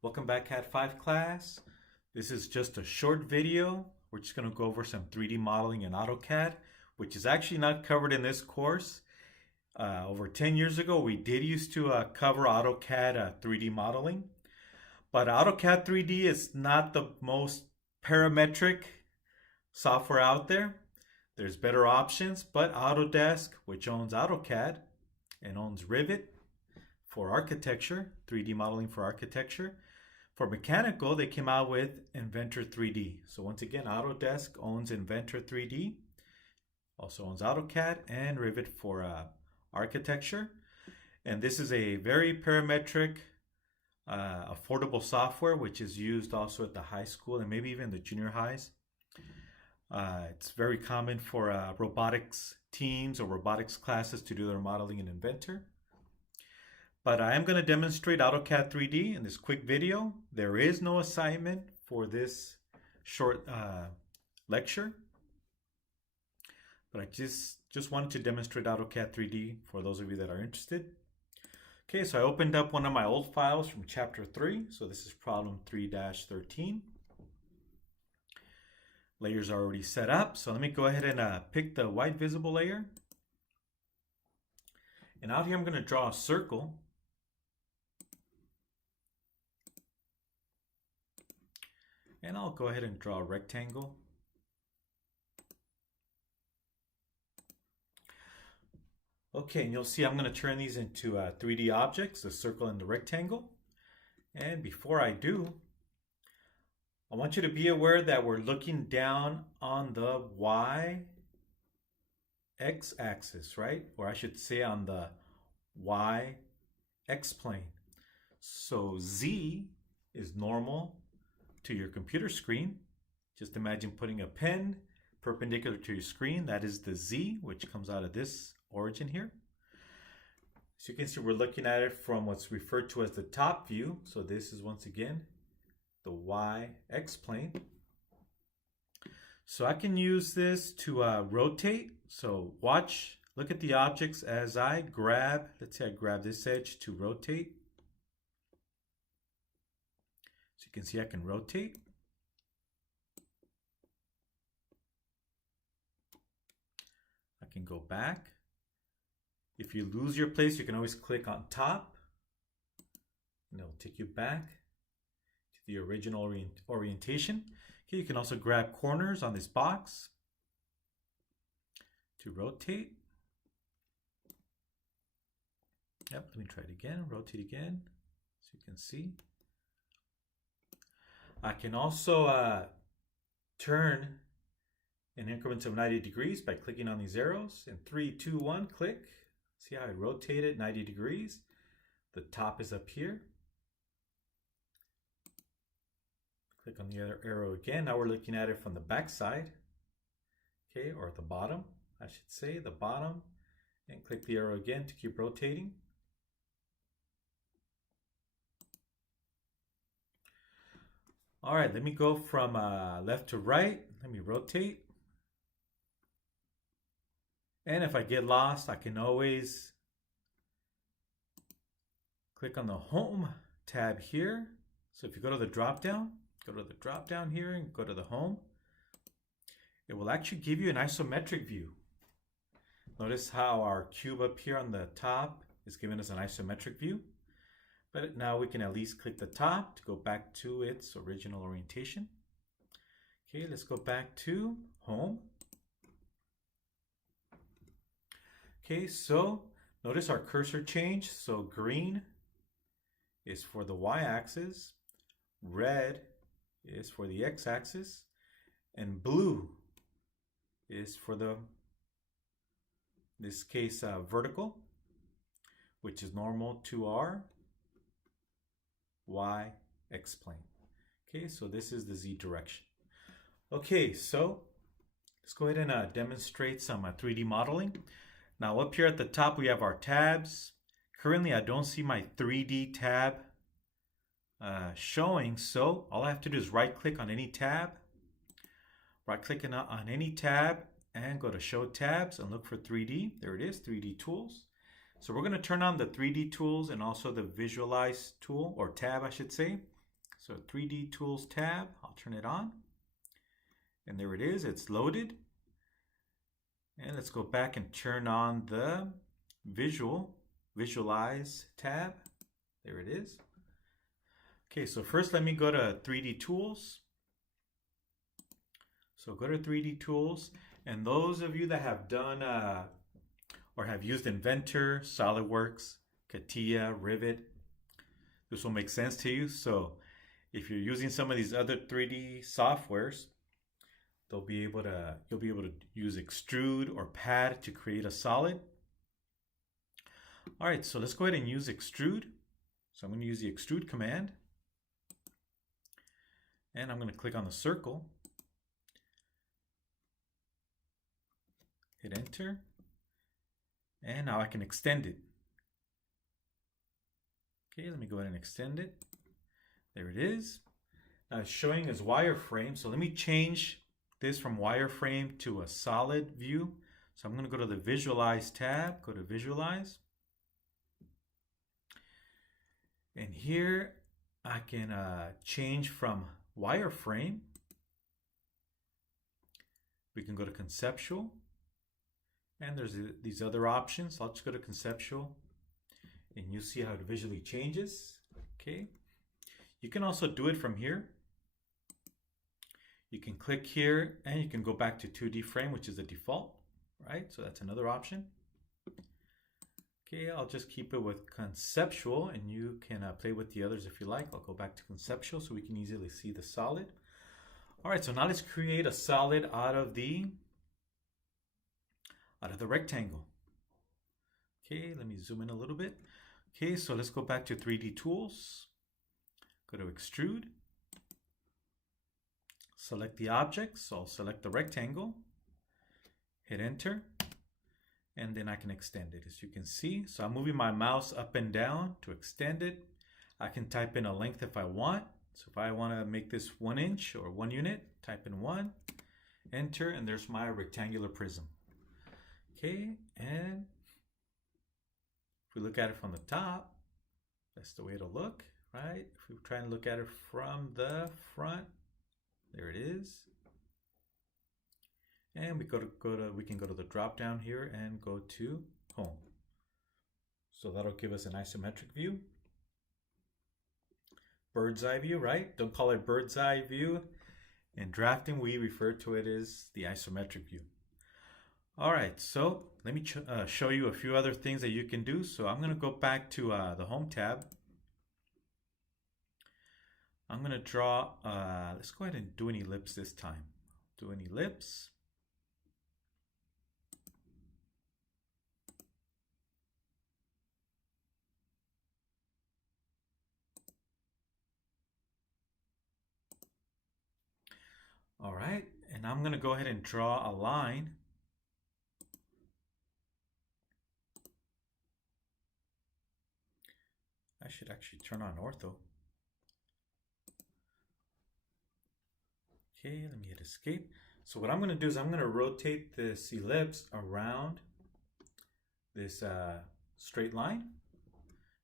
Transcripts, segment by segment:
Welcome back, Cat 5 class. This is just a short video. We're just going to go over some 3D modeling in AutoCAD, which is actually not covered in this course. Over 10 years ago, we did used to cover AutoCAD 3D modeling, but AutoCAD 3D is not the most parametric software out there. There's better options, but Autodesk, which owns AutoCAD and owns Rivet for architecture, 3D modeling for architecture. For mechanical, they came out with Inventor 3D. So once again, Autodesk owns Inventor 3D, also owns AutoCAD and Rivet for architecture. And this is a very parametric, affordable software, which is used also at the high school and maybe even the junior highs. It's very common for robotics teams or robotics classes to do their modeling in Inventor. But I am going to demonstrate AutoCAD 3D in this quick video. There is no assignment for this short lecture, but I just wanted to demonstrate AutoCAD 3D for those of you that are interested. Okay, so I opened up one of my old files from chapter 3. So this is problem 3-13. Layers are already set up. So let me go ahead and pick the white visible layer. And out here I'm going to draw a circle. And I'll go ahead and draw a rectangle. Okay, and you'll see I'm going to turn these into 3D objects, the circle and the rectangle. And before I do, I want you to be aware that we're looking down on the y-x-axis, right? Or I should say on the y-x plane. So Z is normal to your computer screen. Just imagine putting a pen perpendicular to your screen. That is the Z, which comes out of this origin here. So you can see we're looking at it from what's referred to as the top view. So this is once again the y-x plane. So I can use this to rotate. So watch, look at the objects as I grab, let's say I grab this edge to rotate. So you can see I can rotate. I can go back. If you lose your place, you can always click on top and it'll take you back to the original orientation. Okay, you can also grab corners on this box to rotate. Yep, let me try it again, rotate again, so you can see. I can also turn in increments of 90 degrees by clicking on these arrows. In 3, 2, 1, click. See how I rotate it 90 degrees? The top is up here. Click on the other arrow again. Now we're looking at it from the back side. Okay, or the bottom, I should say, the bottom. And click the arrow again to keep rotating. All right, let me go from left to right. Let me rotate. And if I get lost, I can always click on the Home tab here. So if you go to the drop down here and go to the Home, it will actually give you an isometric view. Notice how our cube up here on the top is giving us an isometric view. But now we can at least click the top to go back to its original orientation. Okay, let's go back to Home. Okay, so notice our cursor changed. So green is for the y-axis, red is for the x-axis, and blue is for this case, vertical, which is normal to our y-x plane. Okay, so this is the z direction. Okay, so let's go ahead and demonstrate some 3D modeling. Now up here at the top we have our tabs. Currently I don't see my 3D tab showing, so all I have to do is right click on any tab. Right click on any tab and go to Show Tabs and look for 3D. There it is, 3D Tools. So we're going to turn on the 3D tools and also the Visualize tool, or tab I should say. So 3D Tools tab, I'll turn it on. And there it is, it's loaded. And let's go back and turn on the Visualize tab. There it is. Okay, so first let me go to 3D Tools. So go to 3D Tools, and those of you that have done or have used Inventor, SolidWorks, CATIA, Rivet, this will make sense to you. So if you're using some of these other 3D softwares, you'll be able to use extrude or pad to create a solid. All right, so let's go ahead and use extrude. So I'm going to use the extrude command, and I'm going to click on the circle, hit enter, and now I can extend it. Okay, let me go ahead and extend it. There it is. Now it's showing as wireframe, so let me change this from wireframe to a solid view. So I'm going to go to the Visualize tab, go to Visualize. And here I can change from wireframe. We can go to conceptual. And there's these other options. I'll just go to conceptual. And you'll see how it visually changes. Okay. You can also do it from here. You can click here and you can go back to 2D frame, which is the default, right? So that's another option. Okay, I'll just keep it with conceptual, and you can play with the others if you like. I'll go back to conceptual so we can easily see the solid. All right, so now let's create a solid out of the rectangle. Okay, let me zoom in a little bit. Okay, so let's go back to 3D Tools. Go to Extrude. Select the object, so I'll select the rectangle. Hit Enter. And then I can extend it, as you can see. So I'm moving my mouse up and down to extend it. I can type in a length if I want. So if I want to make this 1 inch or 1 unit, type in 1, enter, and there's my rectangular prism. Okay, and if we look at it from the top, that's the way it'll look, right? If we try and look at it from the front, there it is. And we can go to the drop down here and go to home. So that'll give us an isometric view. Bird's eye view, right? Don't call it bird's eye view. In drafting, we refer to it as the isometric view. All right, so let me show you a few other things that you can do. So I'm going to go back to the home tab. I'm going to draw, let's go ahead and do an ellipse this time. Do an ellipse. All right, and I'm going to go ahead and draw a line. I should actually turn on ortho. Okay, let me hit escape. So what I'm going to do is I'm going to rotate this ellipse around this straight line.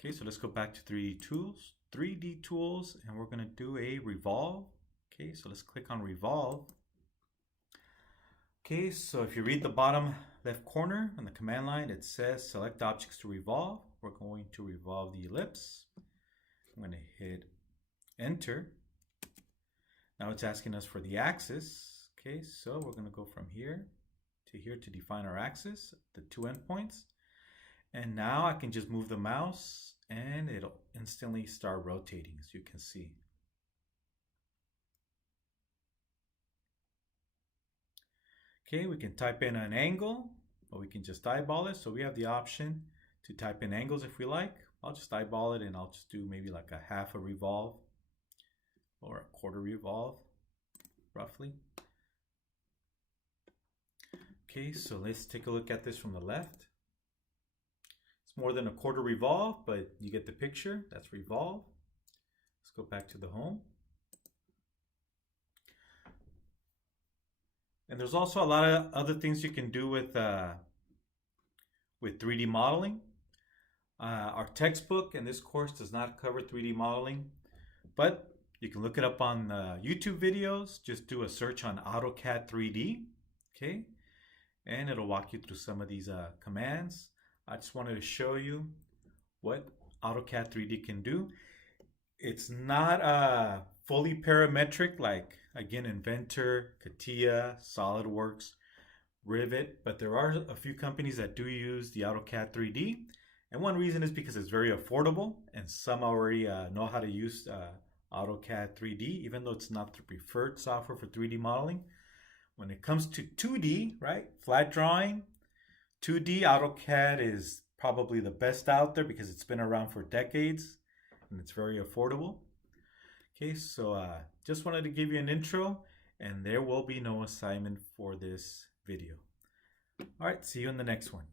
Okay, so let's go back to 3D Tools, and we're going to do a revolve. Okay, so let's click on revolve. Okay, so if you read the bottom left corner on the command line, it says select objects to revolve. We're going to revolve the ellipse. I'm going to hit enter. Now it's asking us for the axis. Okay, so we're going to go from here to define our axis, the 2 endpoints. And now I can just move the mouse and it'll instantly start rotating, as you can see. Okay, we can type in an angle, or we can just eyeball it. So we have the option to type in angles if we like. I'll just eyeball it, and I'll just do maybe like a half a revolve or a quarter revolve, roughly. Okay, so let's take a look at this from the left. It's more than a quarter revolve, but you get the picture. That's revolve. Let's go back to the home. And there's also a lot of other things you can do with 3D modeling. Our textbook in this course does not cover 3D modeling, but You can look it up on YouTube videos. Just do a search on AutoCAD 3D, okay? And it'll walk you through some of these commands. I just wanted to show you what AutoCAD 3D can do. It's not fully parametric like, again, Inventor, CATIA, SolidWorks, Rivet, but there are a few companies that do use the AutoCAD 3D. And one reason is because it's very affordable, and some already know how to use AutoCAD 3D, even though it's not the preferred software for 3D modeling. When it comes to 2D, right, flat drawing, 2D AutoCAD is probably the best out there because it's been around for decades and it's very affordable. Okay, so just wanted to give you an intro, and there will be no assignment for this video. All right, see you in the next one.